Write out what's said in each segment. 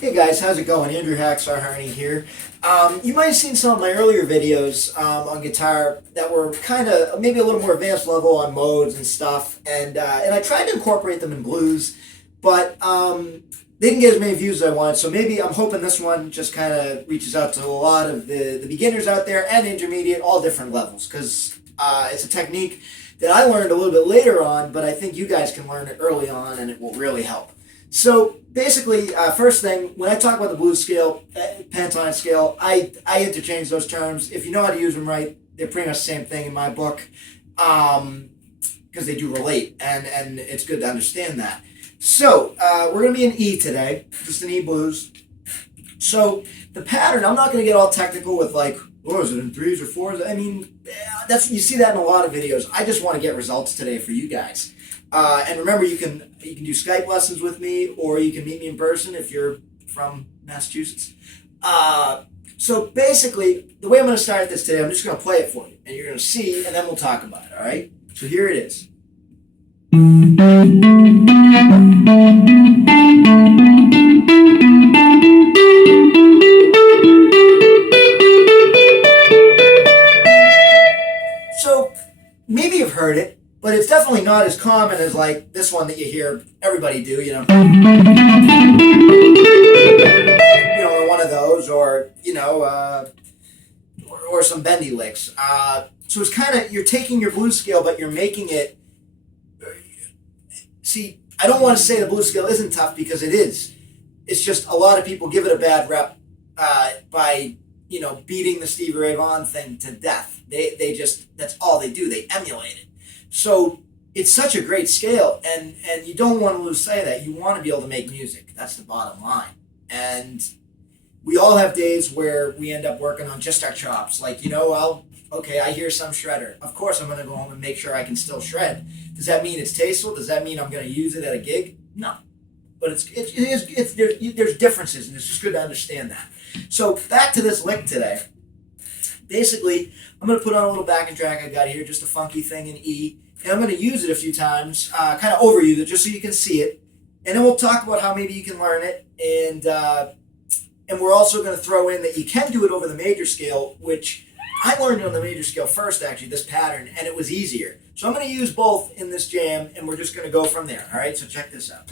Hey guys, how's it going? Andrew Hacksaw Harney here. You might have seen some of my earlier videos on guitar that were kind of maybe a little more advanced level on modes and stuff, and I tried to incorporate them in blues, but they didn't get as many views as I wanted. So maybe I'm hoping this one just kind of reaches out to a lot of the beginners out there and intermediate, all different levels, because it's a technique that I learned a little bit later on, but I think you guys can learn it early on, and it will really help. So basically, first thing, when I talk about the blues scale, pentatonic scale, I interchange those terms. If you know how to use them right, they're pretty much the same thing in my book, because they do relate, and it's good to understand that. So we're going to be in E today, just an E blues. So the pattern, I'm not going to get all technical with like, oh, is it in threes or fours? I mean, you see that in a lot of videos. I just want to get results today for you guys. And remember, you can do Skype lessons with me, or you can meet me in person if you're from Massachusetts. So basically, the way I'm going to start this today, I'm just going to play it for you, and you're going to see, and then we'll talk about it, all right? So here it is. So maybe you've heard it, but it's definitely not as common as like this one that you hear everybody do, or one of those, or or some bendy licks. So it's kind of, you're taking your blues scale, but you're making it. See, I don't want to say the blues scale isn't tough, because it is. It's just a lot of people give it a bad rep by beating the Stevie Ray Vaughan thing to death. They just, that's all they do. They emulate it. So it's such a great scale, and you don't want to lose sight of that. You want to be able to make music. That's the bottom line. And we all have days where we end up working on just our chops. Like, I hear some shredder. Of course I'm going to go home and make sure I can still shred. Does that mean it's tasteful? Does that mean I'm going to use it at a gig? No. But there's differences, and it's just good to understand that. So back to this lick today. Basically, I'm going to put on a little backing track I got here, just a funky thing in E, and I'm going to use it a few times, kind of overuse it, just so you can see it, and then we'll talk about how maybe you can learn it, and we're also going to throw in that you can do it over the major scale, which I learned on the major scale first, actually, this pattern, and it was easier. So I'm going to use both in this jam, and we're just going to go from there, all right? So check this out.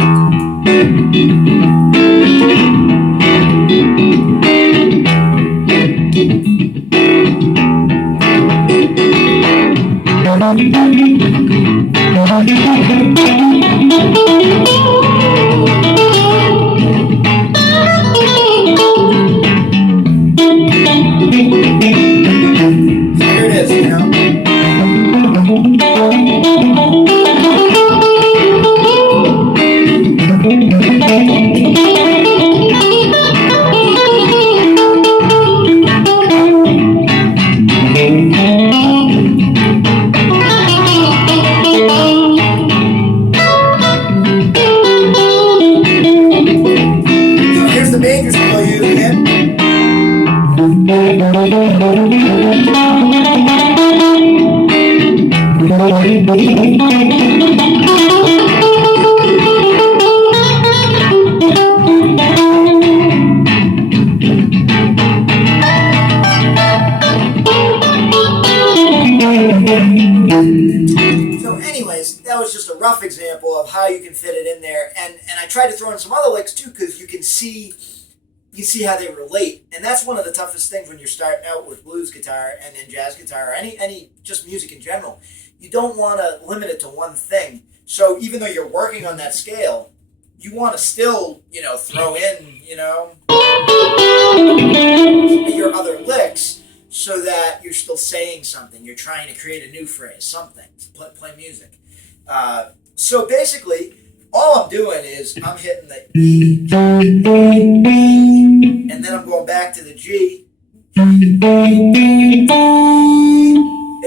Here it is, here's the major scale using it. So anyways, that was just a rough example of how you can fit it in there, and I tried to throw in some other licks too, because you can see how they relate, and that's one of the toughest things when you're starting out with blues guitar and then jazz guitar, or any just music in general. You don't want to limit it to one thing. So even though you're working on that scale, you want to still throw in your other licks, so that you're still saying something. You're trying to create a new phrase, something, play music. So basically, all I'm doing is I'm hitting the E, and then I'm going back to the G, and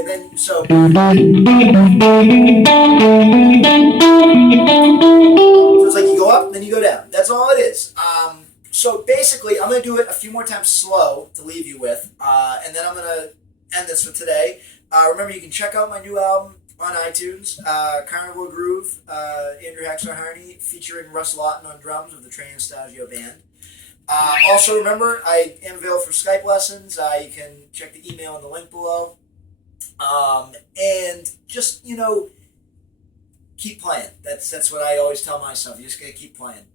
then so it's like you go up, then you go down. That's all it is. So basically, I'm going to do it a few more times slow to leave you with, and then I'm going to end this for today. Remember, you can check out my new album on iTunes, Carnival Groove, Andrew Hacksaw Harney, featuring Russ Lawton on drums of the Trey Anastasio Band. Also, remember, I am available for Skype lessons. You can check the email in the link below. And just, keep playing. That's what I always tell myself. You just gotta keep playing.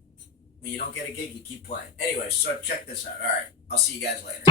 When you don't get a gig, you keep playing. Anyway, so check this out. All right, I'll see you guys later.